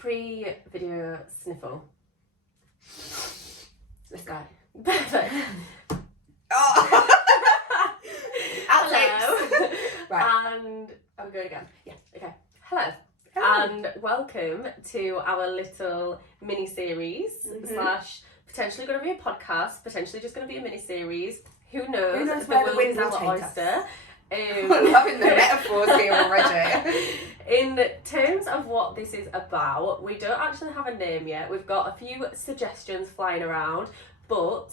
Pre-video sniffle. This guy. Perfect. Oh. Hello. Right. And I'm going again. Yeah. Okay. Hello. Hello. And welcome to our little mini series slash potentially going to be a podcast, potentially just going to be a mini series. Who knows? Who knows where the wind will take oyster. us? I'm loving the metaphors here already. In terms of what this is about, we don't actually have a name yet. We've got a few suggestions flying around, but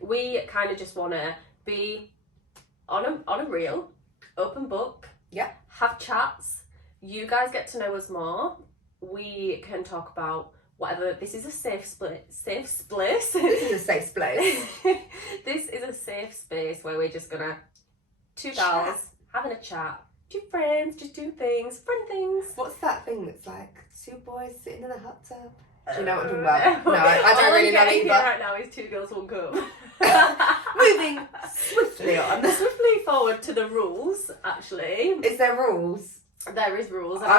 we kind of just want to be on a real open book. Yeah. Have chats. You guys get to know us more. We can talk about whatever. This is a safe split. Safe space. This is a safe place. This is a safe space where we're just gonna two gals having a chat, two friends, just do things, friend things. What's that thing that's like two boys sitting in a hot tub? Do you know what I'm talking about? No, I don't really know either. Right now is two girls, one cup. Moving swiftly on. Swiftly forward to the rules. Actually, Is there rules? there is rules, and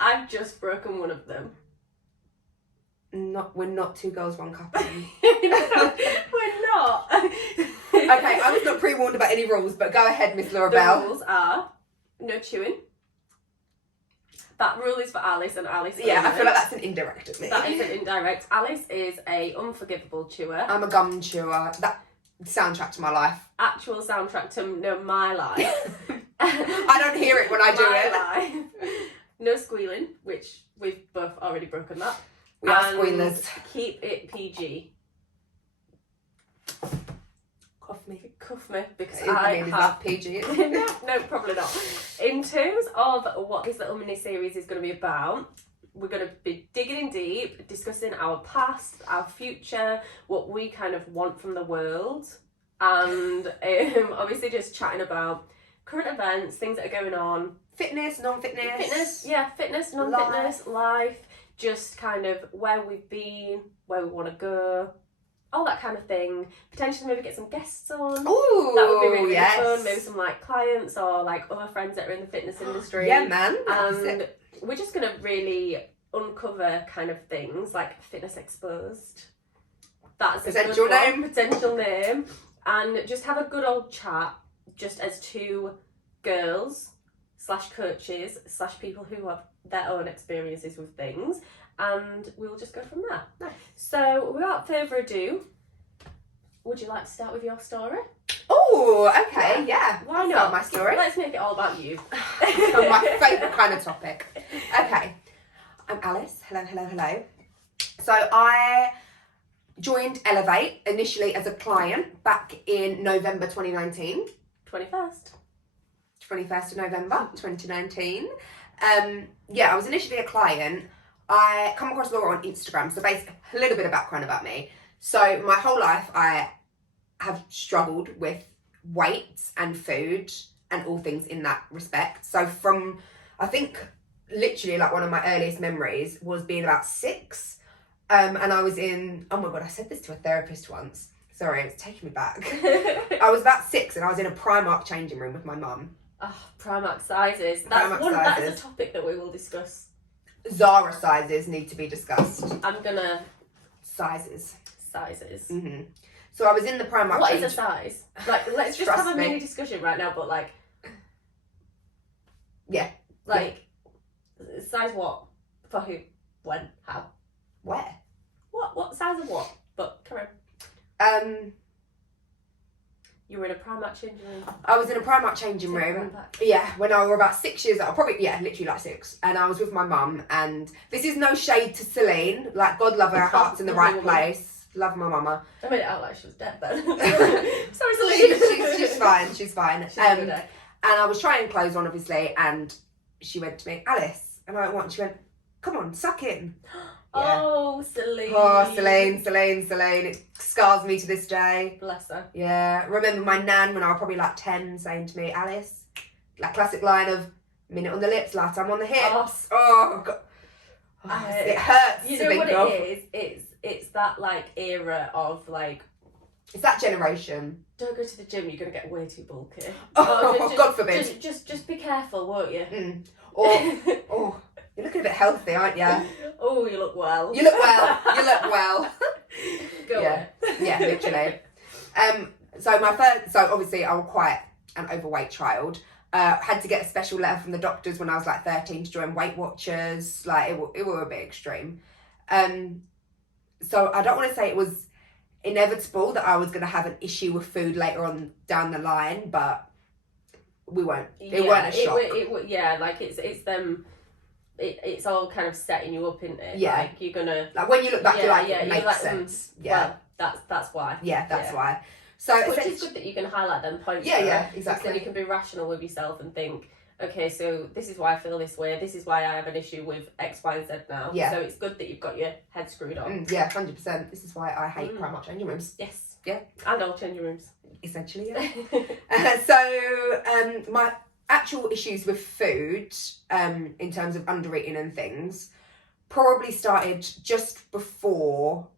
I've just broken one of them. We're not two girls, one couple. No, we're not. Okay, I was not pre-warned about any rules, but go ahead, Miss Laura Bell. The rules are no chewing. That rule is for Alice and Alice. Yeah, only. I feel like that's an indirect at me. That is an indirect. Alice is a unforgivable chewer. I'm a gum chewer. That soundtrack to my life. Actual soundtrack to my life. I don't hear it when I do it. Life. No squealing, which we've both already broken that. We are And squealers. Keep it PG. Cuff me. Cuff me because Is I that have. PG? No, probably not. In terms of what this little mini series is going to be about, we're going to be digging in deep, discussing our past, our future, what we kind of want from the world, and obviously just chatting about current events, things that are going on. Fitness, non-fitness. Fitness, non-fitness, life, just kind of where we've been, where we want to go, all that kind of thing. Potentially maybe get some guests on. Ooh, That would be really, really yes. fun. Maybe some like clients or like other friends that are in the fitness industry. Yeah, man. And we're just going to really uncover kind of things like Fitness Exposed. That's a Potential good one. name. Potential name. And just have a good old chat just as two girls slash coaches slash people who have their own experiences with things, and we'll just go from there. Nice. So without further ado, would you like to start with your story? Oh, okay, yeah. Why That's not? my story. Let's make it all about you. My favourite kind of topic. Okay, I'm Alice. Hello. So I joined Elevate initially as a client back in November 2019. 21st of November 2019. I was initially a client. I come across Laura on Instagram, so basically a little bit of background about me. So my whole life I have struggled with weight and food and all things in that respect. So from, I think literally like one of my earliest memories was being about 6. And I was in, oh my God, I said this to a therapist once. Sorry, it's taking me back. I was about 6 and I was in a Primark changing room with my mum. Oh, Primark sizes. That is a topic that we will discuss. Zara sizes need to be discussed. I'm gonna Sizes. sizes. So I was in the Primark. What is a size? Like, let's just Trust have a me. mini discussion right now. But like, Yeah. like, size what? For who? When? How? Where? What size of what? But come on. You were in a Primark changing room. I was in a Primark changing room. Yeah, when I was about 6 years old, probably, yeah, literally like 6. And I was with my mum, and this is no shade to Celine. Like, God love her, her heart's in the right place. Love my mama. I made it out like she was dead then. Sorry, Celine. She's fine, she's fine. She's a good day. And I was trying clothes on, obviously, and she went to me, Alice. And I went, what? And she went, come on, suck in. Yeah. Oh, Celine. Oh, Celine. It scars me to this day. Bless her. Yeah. Remember my nan when I was probably like 10 saying to me, Alice, that classic line of, minute on the lips, last time on the hips. Oh God. It hurts. You know what it is? It's that like era of like, it's that generation. don't go to the gym, you're going to get way too bulky. Oh, God forbid. Just be careful, won't you? Or, you're looking a bit healthy, aren't you? Oh, Oh, you look well. You look well. You look well. Go yeah. on. Yeah, literally. So obviously I was quite an overweight child. Had to get a special letter from the doctors when I was like 13 to join Weight Watchers. Like it were a bit extreme. So I don't want to say it was inevitable that I was going to have an issue with food later on down the line, but we weren't. It weren't a shock. Yeah, like it's them. It's all kind of setting you up, isn't it? Yeah. Like you're gonna. Like when you look back, you're like, it makes like, sense. Yeah. Well, that's why. Yeah, that's why. So which is good that you can highlight them points. Yeah, exactly. So you can be rational with yourself and think, okay, so this is why I feel this way. This is why I have an issue with X, Y, and Z now. Yeah. So it's good that you've got your head screwed on. Yeah, 100%. This is why I hate primary changing rooms. Yes. Yeah. And all changing rooms. Essentially, yeah. So my actual issues with food, in terms of under eating and things, probably started just before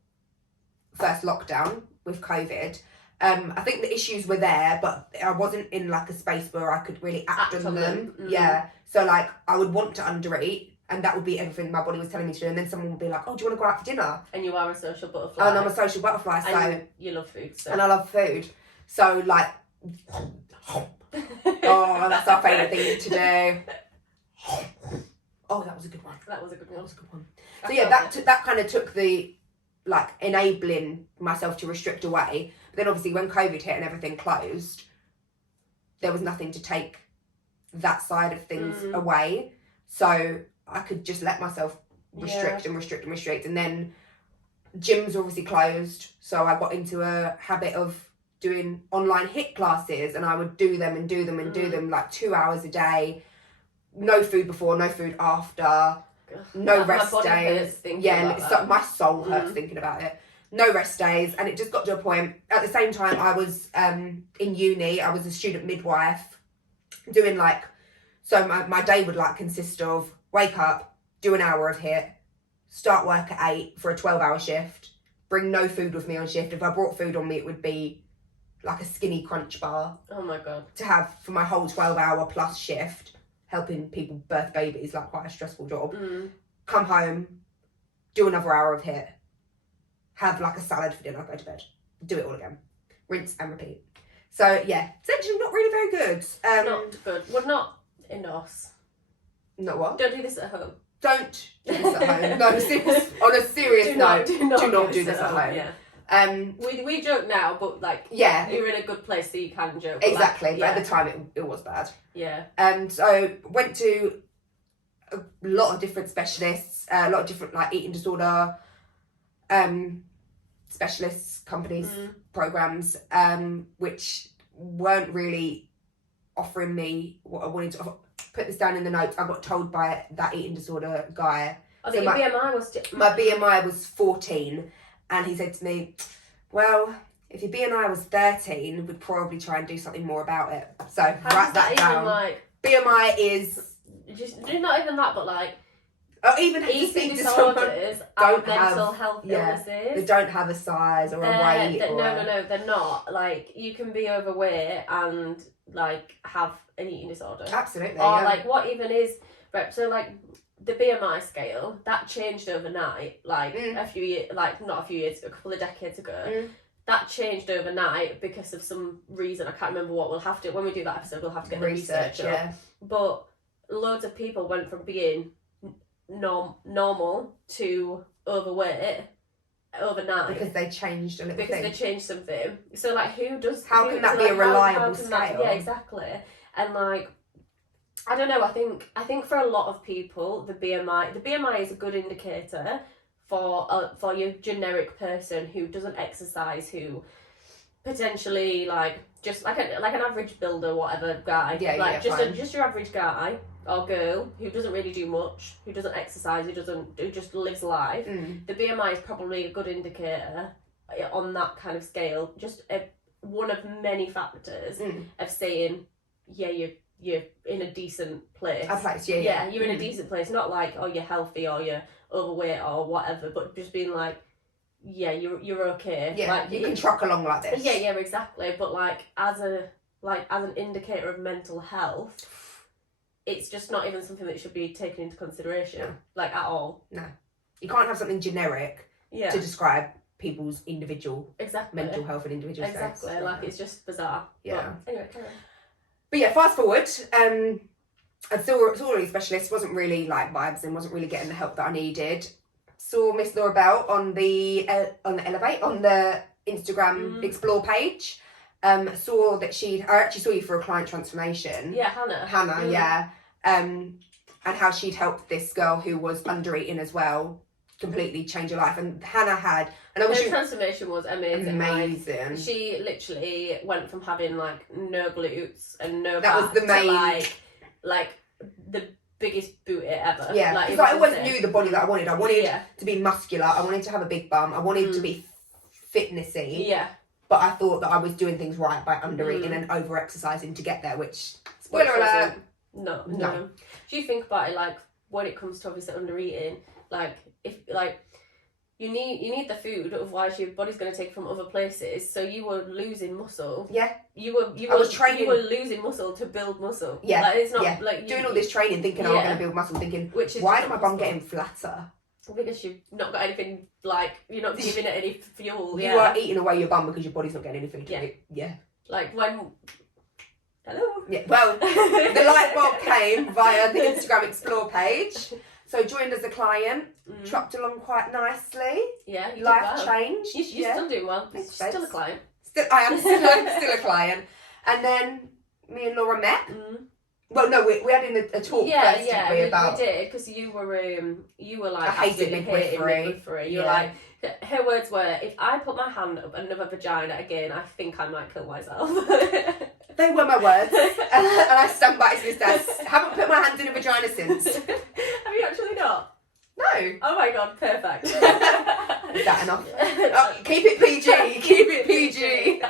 first lockdown with COVID. I think the issues were there, but I wasn't in like a space where I could really act on them. Yeah. So like I would want to undereat, and that would be everything my body was telling me to do. And then someone would be like, "Oh, do you want to go out for dinner?" And you are a social butterfly. And I'm a social butterfly, so and you love food. So. And I love food, so like, oh, that's our favourite thing to do. Oh, that was a good one. That was a good one. So yeah, that kind of took the like enabling myself to restrict away. But then obviously when COVID hit and everything closed, there was nothing to take that side of things away. So I could just let myself restrict and restrict and restrict. And then gyms obviously closed. So I got into a habit of doing online HIIT classes, and I would do them and do them and do them like 2 hours a day. No food before, no food after. No rest days. My soul hurts thinking about it. No rest days, and it just got to a point. At the same time, I was in uni. I was a student midwife, doing like, so my day would like consist of wake up, do an hour of HIIT, start work at 8 for a 12-hour shift, bring no food with me on shift. If I brought food on me, it would be like a skinny crunch bar. Oh my god! To have for my whole 12-hour plus shift, helping people birth babies, like quite a stressful job. Come home, do another hour of HIIT, have like a salad for dinner, go to bed, do it all again, rinse and repeat. So yeah, essentially not really very good. Not good. Well, not indoors. Not what? Don't do this at home. Don't do this at home. No, on a serious note, do not do this at home. Yeah. We joke now, but like, yeah, you're in a good place so you can joke. Exactly, like, but at the time it was bad. Yeah. So went to a lot of different specialists, a lot of different like eating disorder specialists, companies, programs, which weren't really offering me what I wanted to offer. Put this down in the notes. I got told by that eating disorder guy. I think your BMI was... My BMI was 14, and he said to me, well, if your BMI was 13, we'd probably try and do something more about it. So write that down. Even, like, BMI is... Just not even that, but like... even eating disorders and mental health illnesses. They don't have a size or a weight. No, they're not. Like, you can be overweight and like have an eating disorder. Absolutely. Or like, what even is... Right, so like, the BMI scale, that changed overnight, like a few years, like not a few years, a couple of decades ago. That changed overnight because of some reason. I can't remember what. We'll have to, when we do that episode, we'll have to get the research up. But loads of people went from being normal to overweight overnight. Because they changed a little thing. Because they changed something. So like, how can that be a reliable scale? Yeah, exactly. And like, I don't know, I think for a lot of people, the BMI is a good indicator for your generic person who doesn't exercise, who potentially like just like an average builder, whatever guy, just your average guy or girl who doesn't really do much, who doesn't exercise, who just lives life. The BMI is probably a good indicator on that kind of scale, just one of many factors of saying, yeah, you're in a decent place. A place, yeah, you're in a decent place. Not like, oh, you're healthy or you're overweight or whatever, but just being like, yeah, you're okay. Yeah, like, you can truck along like this. Yeah, exactly. But like as an indicator of mental health, it's just not even something that should be taken into consideration, like at all. No. you can't have something generic Yeah. to describe people's individual Exactly. mental health and individual states. Exactly. Like, it's just bizarre. Yeah. But anyway, carry on. But yeah, fast forward. I saw a specialist, wasn't really like vibes and wasn't really getting the help that I needed. Saw Miss Laura Bell on the Instagram Explore page. Saw that I actually saw you for a client transformation. Yeah, Hannah. Hannah, yeah. And how she'd helped this girl who was under eating as well completely change her life. And Hannah had, and I Her wish transformation was amazing. amazing. Like, she literally went from having like no glutes and no That was back the main, to like the biggest booty ever. yeah. Like, Because I always insane. knew the body that I wanted. I wanted to be muscular. I wanted to have a big bum. I wanted to be fitnessy. Yeah. But I thought that I was doing things right by under eating and over exercising to get there. Which, spoiler Which alert, no. If you think about it, like when it comes to obviously under eating, like if like you need the food, otherwise your body's going to take from other places. So you were losing muscle. Yeah. I was training. You were losing muscle to build muscle. Yeah. Like, it's not like doing all this training, thinking I'm going to build muscle, thinking why is my bum getting flatter? Because you've not got anything, like you're not giving it any fuel. You are eating away your bum because your body's not getting any food to eat. Yeah. Like when. Hello. Yeah. Well, the light bulb came via the Instagram Explore page. So joined as a client, trucked along quite nicely. Yeah, you life did well. changed. You're still doing well. You're still a client. I am still a client. And then me and Laura met. Well, no, we had a talk first, didn't we, about... we did, because you were like... I hated midwifery. You were like... Her words were, if I put my hand up another vagina again, I think I might kill myself. They were my words. And I stand by it to this day. Haven't put my hand in a vagina since. Have you actually not? No. Oh my god, perfect. Is that enough? Oh, keep it PG. Keep it PG.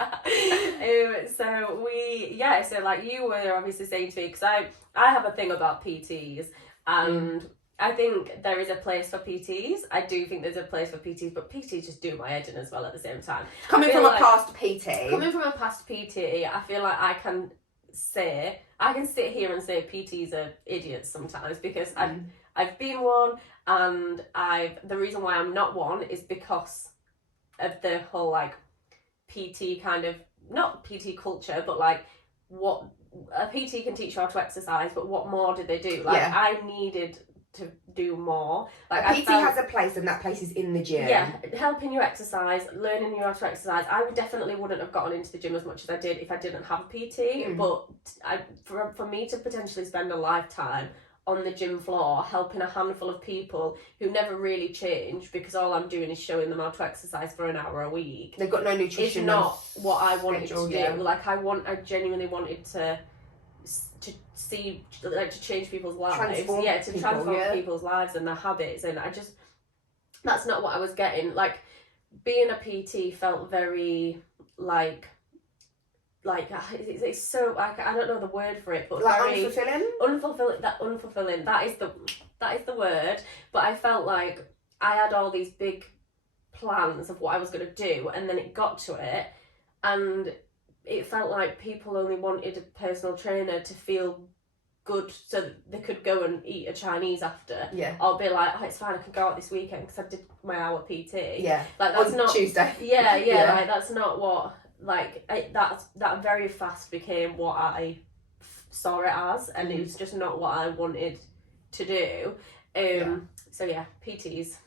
So like you were obviously saying to me, because I have a thing about PTs, and I think there is a place for PTs. I do think there's a place for PTs, but PTs just do my head in as well at the same time. Coming from a past PT, I feel like I can sit here and say PTs are idiots sometimes, because I've been one, and the reason why I'm not one is because of the whole like PT kind of, not PT culture, but like what a PT can teach you how to exercise, but what more did they do? Like I needed to do more. Like a PT has a place, and that place is in the gym. Yeah, helping you exercise, learning you how to exercise. I definitely wouldn't have gotten into the gym as much as I did if I didn't have a PT. But for me to potentially spend a lifetime on the gym floor helping a handful of people who never really change, because all I'm doing is showing them how to exercise for an hour a week. They've got no nutrition. It's not what I wanted to do. Yeah. Like I genuinely wanted to see, like, to change people's lives. Transform people's lives and their habits, and that's not what I was getting. Like, being a PT felt very like it's so, like, I don't know the word for it, but like very unfulfilling. that is the word. But I felt like I had all these big plans of what I was going to do, and then it got to it, and it felt like people only wanted a personal trainer to feel good so that they could go and eat a Chinese after. Yeah. Or be like, oh, it's fine, I can go out this weekend because I did my hour PT. Yeah. Like, that's on not Tuesday. Yeah, like, that's not what, like, that very fast became what I saw it as, and it was just not what I wanted to do. So yeah, PTs.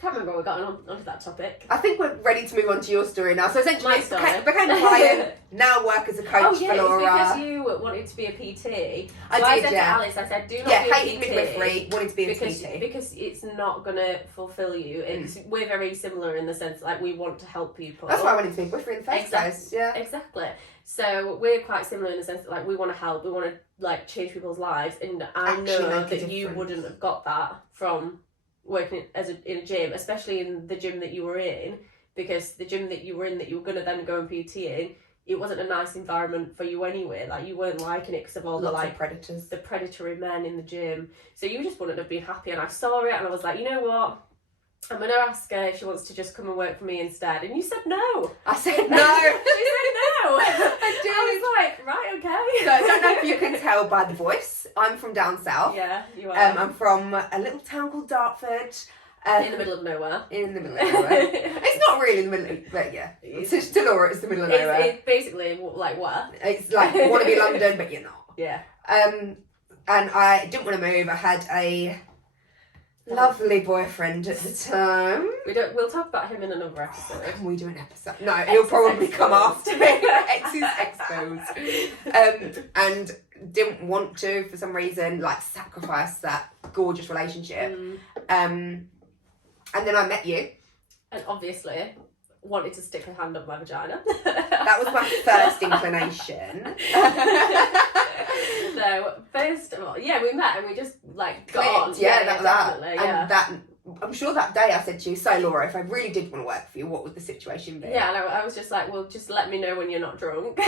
Can't remember what we got onto that topic. I think we're ready to move on to your story now. So essentially, became a client, now work as a coach for Laura. It's because you wanted to be a PT. I did, said to Alice, I said, do not be a hated PT. midwifery, wanted to be a PT. Because it's not going to fulfil you. We're very similar in the sense, like, we want to help people. That's why I went into midwifery in the first place. Yeah. Exactly. So we're quite similar in the sense that, like, we want to help, we want to, like, change people's lives, and I know that you wouldn't have got that from working in a gym, especially in the gym that you were in, because the gym that you were in that you were going to then go and PT in, it wasn't a nice environment for you anyway. Like, you weren't liking it because of all Lots of predators, the predatory men in the gym, so you just wouldn't have been happy. And I saw it and I was like, you know what, I'm going to ask her if she wants to just come and work for me instead. And you said no. I said no. She said no. I did. I was like, right, okay. So I don't know if you can tell by the voice. I'm from down south. Yeah, you are. I'm from a little town called Dartford. In the middle of nowhere. In the middle of nowhere. It's not really in the middle of, but yeah. To Laura, it's the middle of nowhere. It's basically like where? It's like, you want to be London, but you're not. Yeah. And I didn't want to move. I had a lovely boyfriend at the time. We'll talk about him in another episode. Can we do an episode? No, he'll probably come after me. Exes exposed. And didn't want to, for some reason, like, sacrifice that gorgeous relationship. And then I met you. And obviously wanted to stick a hand up my vagina. That was my first inclination. So, first of all, yeah, we met and we just, like, got on. Yeah, that. Yeah. And that, I'm sure that day I said to you, so Laura, if I really did want to work for you, what would the situation be? Yeah, and I was just like, well, just let me know when you're not drunk.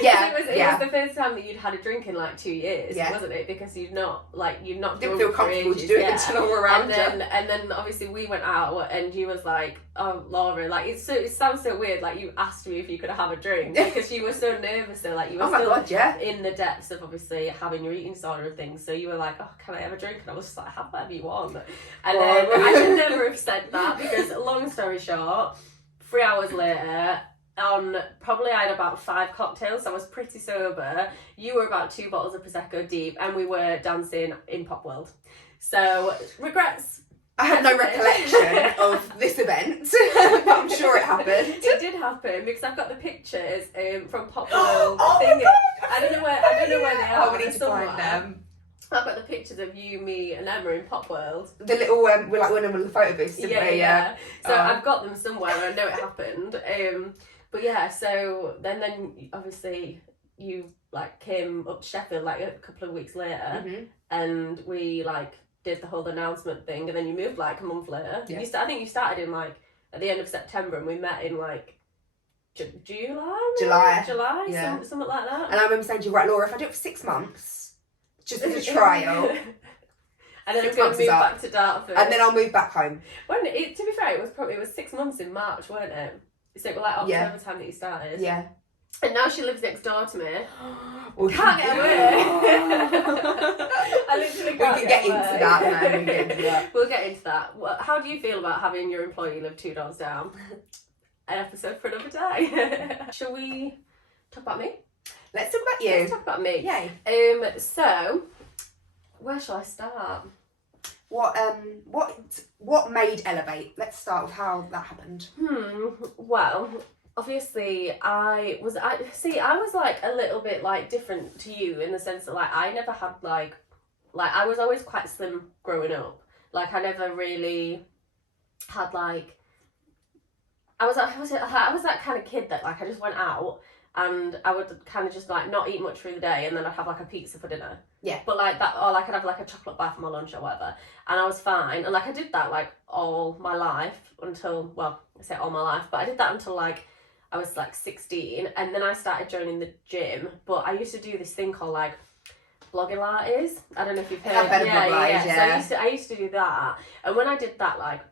Yeah, it was the first time that you'd had a drink in like 2 years, wasn't it? Because you'd not didn't drunk feel comfortable to do it until I'm around and then obviously we went out and you was like, oh, Laura, like it sounds so weird, like you asked me if you could have a drink because you were so nervous, so like you were in the depths of obviously having your eating disorder and things, so you were like, oh, can I have a drink? And I was just like, have whatever you want. And then I should never have said that because long story short, 3 hours later, I had about 5 cocktails, so I was pretty sober. You were about 2 bottles of Prosecco deep, and we were dancing in Pop World. So, regrets. I have no recollection of this event, but I'm sure it happened. It did happen because I've got the pictures from Pop World. Oh my God, I don't know where they are. Oh, we need to find them. I've got the pictures of you, me, and Emma in Pop World. The little, we're like one of the photo booths, didn't we? Yeah. So I've got them somewhere. I know it happened. But yeah, so then obviously you like came up to Sheffield like a couple of weeks later, and we like did the whole announcement thing, and then you moved like a month later. Yeah. I think you started in like at the end of September, and we met in like July, yeah. something like that. And I remember saying to you, right, Laura, if I do it for 6 months. Just as a trial. And then I'm going to move back to Dartford. And then I'll move back home. To be fair, it was 6 months in March, weren't it? So it was like October time that you started. Yeah. And now she lives next door to me. Can't get away. I literally can't get into that. We'll get into that. How do you feel about having your employee live 2 doors down? An episode for another day. Shall we talk about me? Let's talk about you. Let's talk about me. Yay. So, where shall I start? What made Elevate? Let's start with how that happened. Well, obviously I was like a little bit like different to you in the sense that like I never had like I was always quite slim growing up. Like I never really had like I was that kind of kid that like I just went out and I would kind of just like not eat much through the day and then I'd have like a pizza for dinner. Yeah. But like that, or like I'd have like a chocolate bar for my lunch or whatever. And I was fine. And like I did that like all my life until, well, I say all my life, but I did that until like I was like 16. And then I started joining the gym. But I used to do this thing called like blogging lattes. I don't know if you've heard. I've heard of blog lattes, yeah. So I used to do that. And when I did that, like,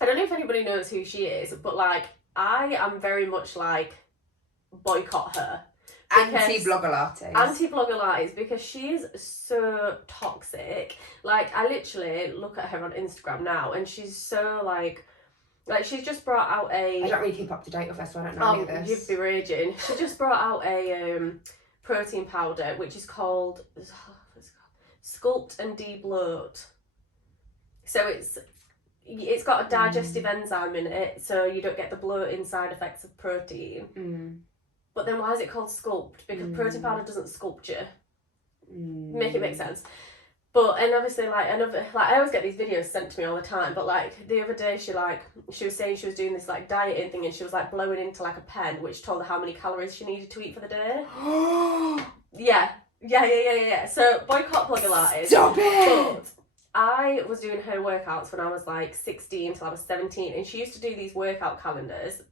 I don't know if anybody knows who she is, but like I am very much like boycott her. Anti-blogger lattes because she is so toxic. Like I literally look at her on Instagram now and she's so like she's just brought out I don't really keep up to date with her, so I don't know any of this. You'd be raging. She just brought out a protein powder which is called Sculpt and De-Bloat. So it's got a digestive enzyme in it, so you don't get the bloating side effects of protein. But then why is it called Sculpt? Because protein powder doesn't sculpt you. Make it make sense. But, and obviously, like, I always get these videos sent to me all the time, but, like, the other day, she was saying she was doing this, like, dieting thing, and she was, like, blowing into, like, a pen, which told her how many calories she needed to eat for the day. Yeah. So, boycott blogger lattes. Stop it! But I was doing her workouts when I was, like, 16 till I was 17, and she used to do these workout calendars,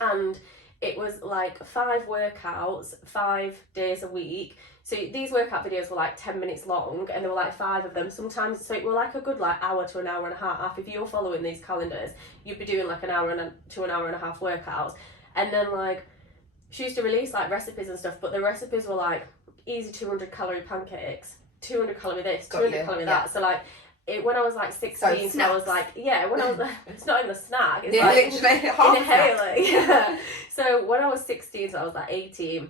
and it was like 5 workouts, 5 days a week. So these workout videos were like 10 minutes long and there were like 5 of them sometimes. So it were like a good like hour to an hour and a half. If you were following these calendars, you'd be doing like an hour to an hour and a half workouts. And then like she used to release like recipes and stuff, but the recipes were like easy 200 calorie pancakes, 200 calorie this, 200 calorie that. So like when I was like 16, so I was like, when I was it's not even a snack, it's literally inhaling. Yeah. So when I was 16, so I was like 18,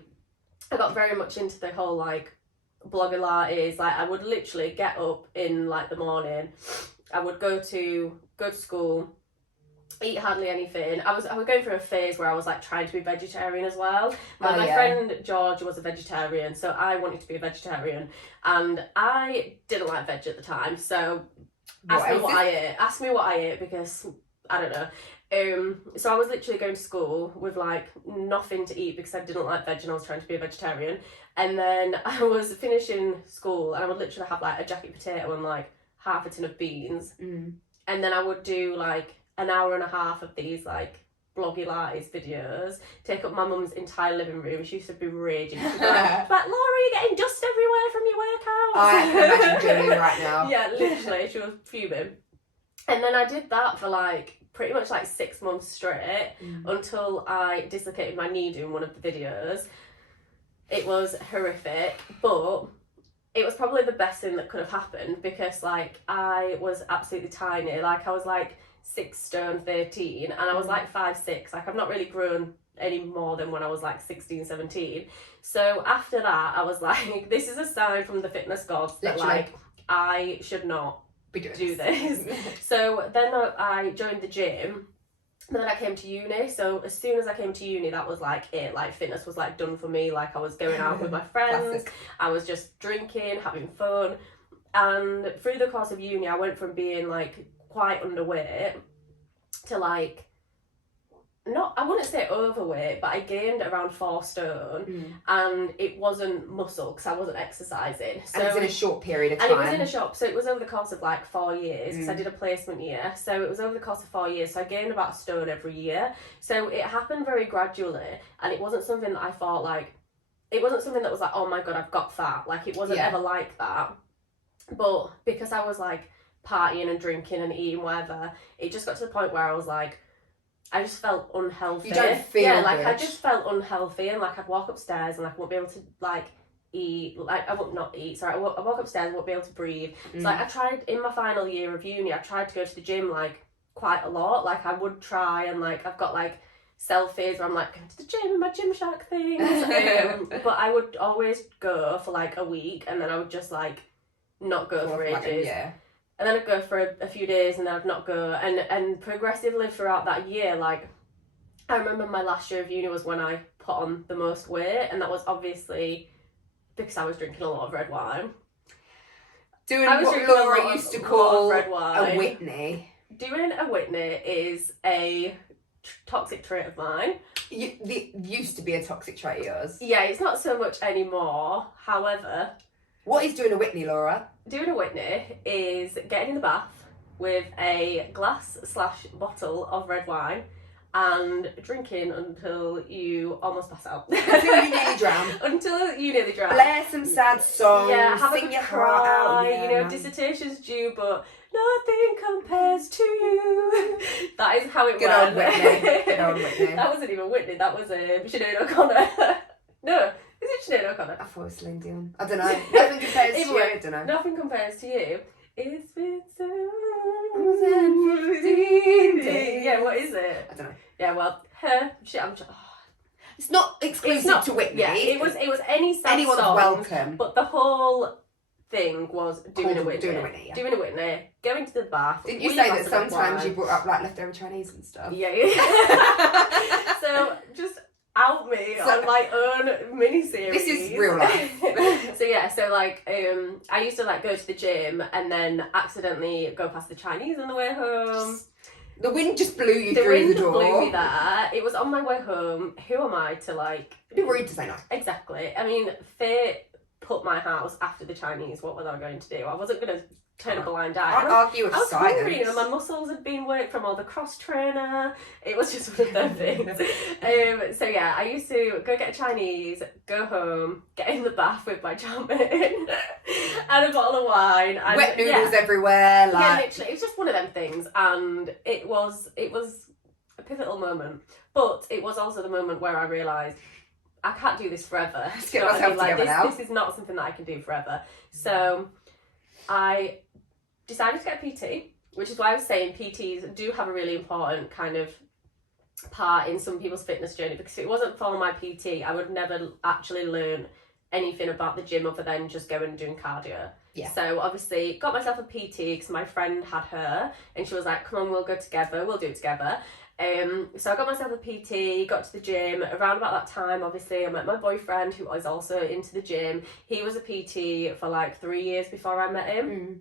I got very much into the whole like blogger lattes. Like I would literally get up in like the morning, I would go to school, eat hardly anything. I was going through a phase where I was like trying to be vegetarian as well. My friend George was a vegetarian, so I wanted to be a vegetarian, and I didn't like veg at the time. So ask me what I ate because I don't know. So I was literally going to school with like nothing to eat because I didn't like veg and I was trying to be a vegetarian. And then I was finishing school and I would literally have like a jacket potato and like half a tin of beans. And then I would do like an hour and a half of these like bloggy lies videos, take up my mum's entire living room. She used to be raging. She'd be like, Laura, you're getting dust everywhere from your workouts. I can imagine Julie right now. Yeah, literally, she was fuming. And then I did that for like pretty much like 6 months straight until I dislocated my knee doing one of the videos. It was horrific, but it was probably the best thing that could have happened because like I was absolutely tiny. Like I was like 6 stone 13 and I was like 5'6". Like I've not really grown any more than when I was like 16, 17. So after that I was like, this is a sign from the fitness gods that like I should not do this. So then I joined the gym, but then I came to uni. So as soon as I came to uni, that was like it. Like fitness was like done for me. Like I was going out with my friends, I was just drinking, having fun. And through the course of uni I went from being like quite underweight to like I wouldn't say overweight, but I gained around 4 stone and it wasn't muscle because I wasn't exercising. So, and it was in a short period of time. And it was in a shop, so it was over the course of like 4 years because I did a placement year. So it was over the course of 4 years, so I gained about a stone every year. So it happened very gradually and it wasn't something that I thought like, it wasn't something that was like, oh my God, I've got fat. Like it wasn't ever like that. But because I was like partying and drinking and eating whatever, it just got to the point where I was like, I just felt unhealthy. You don't feel like good. I just felt unhealthy and like I'd walk upstairs and like I wouldn't be able to like eat, like I would not eat, sorry, I walk upstairs and wouldn't be able to breathe. So like I tried in my final year of uni, I tried to go to the gym like quite a lot. Like I would try and like I've got like selfies where I'm like going to the gym in my Gymshark things. But I would always go for like a week and then I would just like not go for ages. And then I'd go for a few days and then I'd not go. And progressively throughout that year, like, I remember my last year of uni was when I put on the most weight. And that was obviously because I was drinking a lot of red wine. Doing what Laura used to call a Whitney. Doing a Whitney is a toxic trait of mine. It used to be a toxic trait of yours. Yeah, it's not so much anymore. However... What is doing a Whitney, Laura? Doing a Whitney is getting in the bath with a glass/bottle of red wine and drinking until you almost pass out. Until you nearly drown. Until you nearly drown. Blare some sad songs. Yeah, have sing a good your cry. heart out. Yeah, you know, dissertation's due, but nothing compares to you. That is how it Good went. old Whitney. Good old Whitney. That wasn't even Whitney. That was Sinead O'Connor. No. Is it Sinead O'Connor? I thought it was Celine Dion. I don't know. Nothing compares to you. I don't know. Nothing compares to you. It's been so 15 days. Yeah, what is it? I don't know. Yeah, well, her. Shit, I'm just. It's not exclusive to Whitney. Yeah, it was any sad Anyone's song, welcome. But the whole thing was doing a Whitney. Doing a Whitney, yeah. Doing a Whitney, going to the bath. Didn't you say that sometimes you brought up like leftover Chinese and stuff? Yeah. So just out me on my own mini-series. This is real life. So like I used to like go to the gym and then accidentally go past the Chinese on the way home. The wind just blew you through the door. The wind blew me there. It was on my way home. Who am I to like... It'd be rude to say no. Exactly. I mean, fate put my house after the Chinese. What was I going to do? I wasn't going to turn a blind eye. I'd argue with silence. I was hungry, and my muscles had been worked from all the cross trainer. It was just one of those things. So yeah, I used to go get a Chinese, go home, get in the bath with my jumping and a bottle of wine. And, wet noodles everywhere. Like... Yeah, literally. It was just one of them things, and it was a pivotal moment. But it was also the moment where I realised I can't do this forever. Let's get myself together now. This is not something that I can do forever. So I decided to get a PT, which is why I was saying PTs do have a really important kind of part in some people's fitness journey, because if it wasn't for my PT, I would never actually learn anything about the gym other than just going and doing cardio. Yeah. So obviously got myself a PT because my friend had her and she was like, come on, we'll go together, we'll do it together. So I got myself a PT, got to the gym. Around about that time, obviously, I met my boyfriend, who was also into the gym. He was a PT for like 3 years before I met him.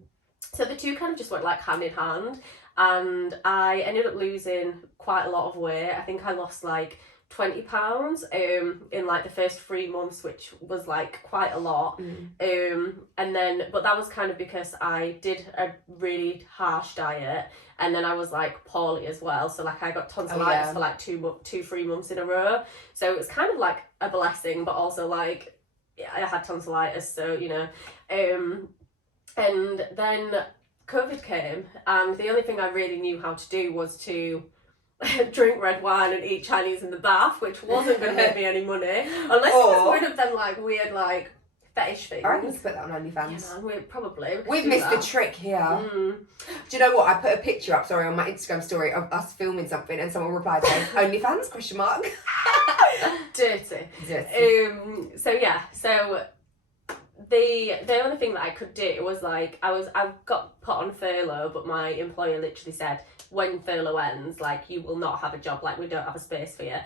So the two kind of just went like hand in hand, and I ended up losing quite a lot of weight. I think I lost like 20 pounds in like the first 3 months, which was like quite a lot. And then, but that was kind of because I did a really harsh diet, and then I was like poorly as well, so like I got tonsillitis for like 3 months in a row. So it was kind of like a blessing, but also like I had tonsillitis, so you know. And then COVID came, and the only thing I really knew how to do was to drink red wine and eat Chinese in the bath, which wasn't going to make me any money, unless it was one of them like weird like fetish things. I reckon you could put that on OnlyFans. Yeah, we We've missed the trick here. Do you know what? I put a picture up, on my Instagram story of us filming something, and someone replied saying, OnlyFans, question mark. Dirty. So yeah, so the only thing that I could do was like I got put on furlough, but my employer literally said, when furlough ends, like you will not have a job, like we don't have a space for you.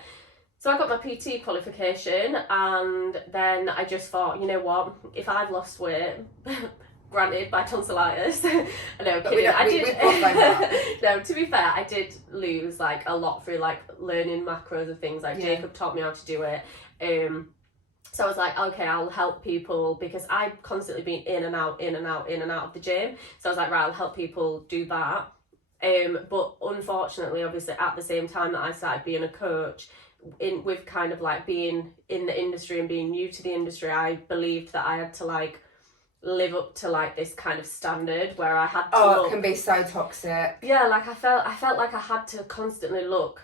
So I got my PT qualification, and then I just thought, you know what, if I've lost weight, granted by tonsillitis, no, kidding, I did. No, to be fair, I did lose like a lot through like learning macros and things. Like Jacob taught me how to do it. So I was like, okay, I'll help people, because I've constantly been in and out of the gym. So I was like, right, I'll help people do that. But unfortunately, obviously, at the same time that I started being a coach, with kind of like being in the industry and being new to the industry, I believed that I had to like live up to like this kind of standard where I had to it can be so toxic. Yeah, like I felt like I had to constantly look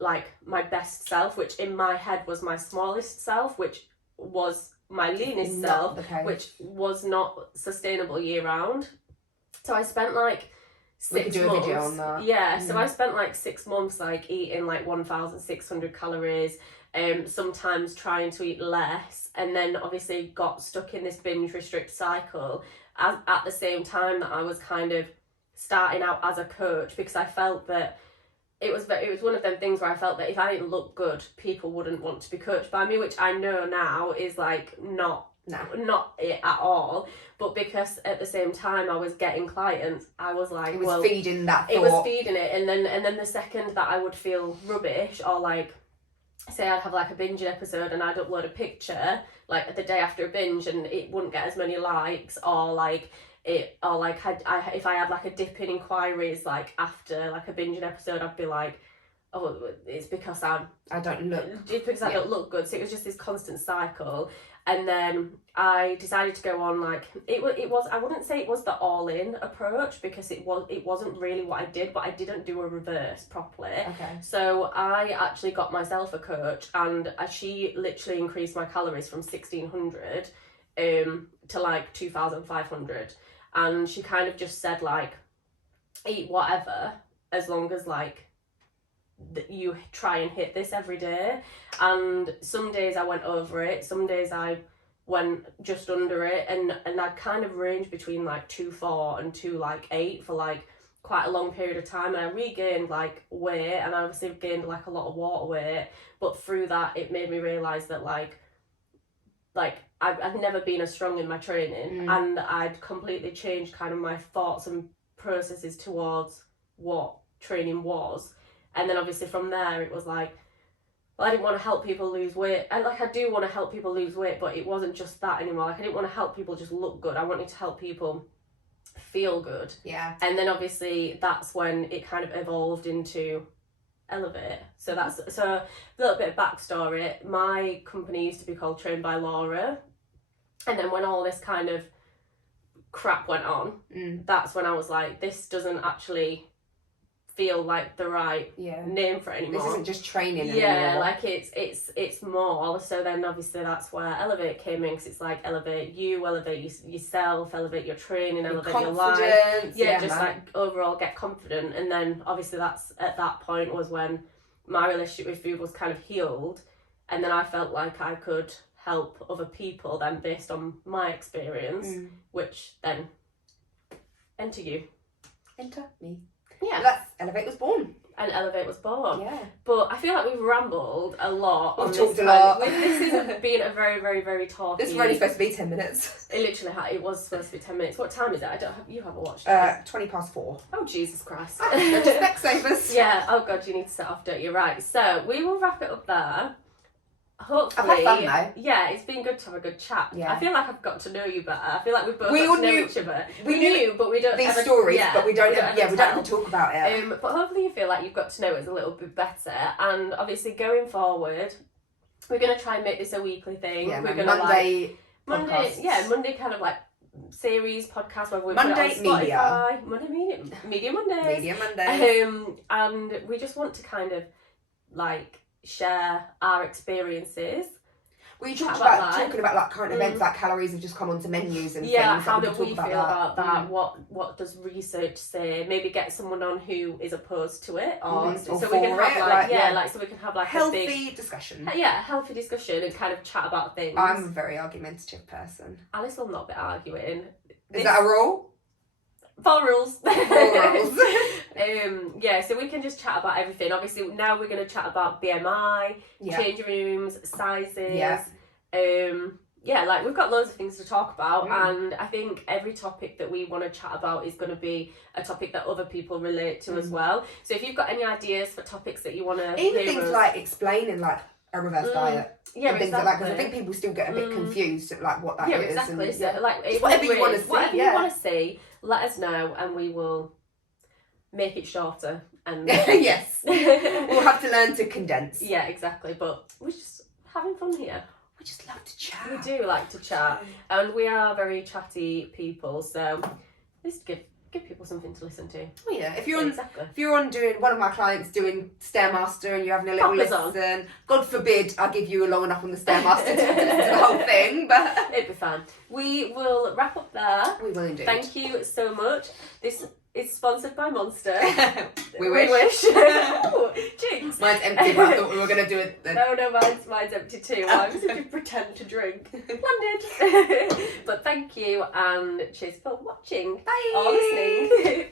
like my best self, which in my head was my smallest self, which was my leanest self, which was not sustainable year round. So I spent like 6 months. We could do a video on that. Yeah, so I spent like 6 months like eating like 1,600 calories, sometimes trying to eat less, and then obviously got stuck in this binge restrict cycle at the same time that I was kind of starting out as a coach, because I felt that it was one of them things where I felt that if I didn't look good, people wouldn't want to be coached by me, which I know now is like not it at all. But because at the same time I was getting clients, I was like, it was feeding that thought. It was feeding it, and then the second that I would feel rubbish, or like say I'd have like a binge episode and I'd upload a picture like the day after a binge and it wouldn't get as many likes, or like if I had like a dip in inquiries like after like a binging episode, I'd be like, oh, it's because I don't look good. So it was just this constant cycle. And then I decided to go on like it was I wouldn't say it was the all-in approach, because it wasn't really what I did, but I didn't do a reverse properly. Okay. So I actually got myself a coach, and she literally increased my calories from 1,600 to like 2,500. And she kind of just said like, eat whatever, as long as like you try and hit this every day. And some days I went over it, some days I went just under it, and I kind of ranged between like 2.4 and 2.8 for like quite a long period of time. And I regained like weight, and I obviously gained like a lot of water weight, but through that it made me realise that like I've never been as strong in my training, and I'd completely changed kind of my thoughts and processes towards what training was. And then obviously from there it was like, well, I didn't want to help people lose weight, and like I do want to help people lose weight, but it wasn't just that anymore. Like I didn't want to help people just look good, I wanted to help people feel good. Yeah. And then obviously that's when it kind of evolved into Elevate. So a little bit of backstory. My company used to be called Trained by Laura, and then when all this kind of crap went on, that's when I was like, this doesn't actually feel like the right name for it anymore. This isn't just training Yeah, anymore. like it's more. So then obviously that's where Elevate came in, because it's like elevate you, elevate yourself, elevate your training, elevate your life. Yeah, just like overall get confident. And then obviously that's at that point was when my relationship with food was kind of healed, and then I felt like I could help other people then based on my experience, which then enter you. Enter me. Yeah. That's Elevate was born. And Elevate was born. Yeah. But I feel like we've rambled a lot. We've talked a lot. This has been a very, very, very talky. This was only supposed to be 10 minutes. It literally it was supposed to be 10 minutes. What time is it? You haven't watched 4:20. Oh, Jesus Christ. They're just Specsavers. Yeah, oh God, you need to set off, don't you? Right, so we will wrap it up there. Hopefully, I've had fun though. Yeah, it's been good to have a good chat. Yeah. I feel like I've got to know you better. I feel like we've both We got all to know knew- each other. we knew, but we don't These ever, stories, yeah, but we don't ever ever talk about it. But hopefully you feel like you've got to know us a little bit better. And obviously going forward, we're going to try and make this a weekly thing. Yeah, we're man, gonna Monday Monday kind of like series podcast where we Monday put it on media. Spotify. Media Mondays. Media Monday. And we just want to kind of like share our experiences. We talked about about that. talking about like current events, like calories have just come onto menus and Yeah, things. how like, do we feel about that? Mm. What does research say? Maybe get someone on who is opposed to it, or Or so we for can have it, like yeah. like so we can have like Healthy a big discussion. healthy discussion and kind of chat about things. I'm a very argumentative person. Alice will not be arguing. Is that a rule? 4 rules. 4 rules. Yeah, so we can just chat about everything. Obviously, now we're going to chat about BMI, change rooms, sizes. Yeah, like we've got loads of things to talk about, and I think every topic that we want to chat about is going to be a topic that other people relate to as well. So if you've got any ideas for topics that you want to even things like explaining like a reverse diet. Yeah, and things exactly. like that, because I think people still get a bit confused at like what that is. Yeah, exactly. And, so like just whatever you want to see. Whatever you want to see, let us know, and we will make it shorter. And yes, we'll have to learn to condense. Yeah, exactly. But we're just having fun here. We just love to chat. We do like to chat, and we are very chatty people. So just give people something to listen to. Oh yeah, if you're on doing one of my clients doing Stairmaster and you're having a little listen, God forbid I give you long enough on the Stairmaster to listen to the whole thing, but it'd be fine. We will wrap up there. We will indeed. Thank you so much. This is sponsored by Monster. we wish. Oh, jinx. Mine's empty, but I thought we were going to do it then. No, mine's empty too. I'm just going to pretend to drink. Blended. But thank you, and cheers for watching. Bye. Or listening.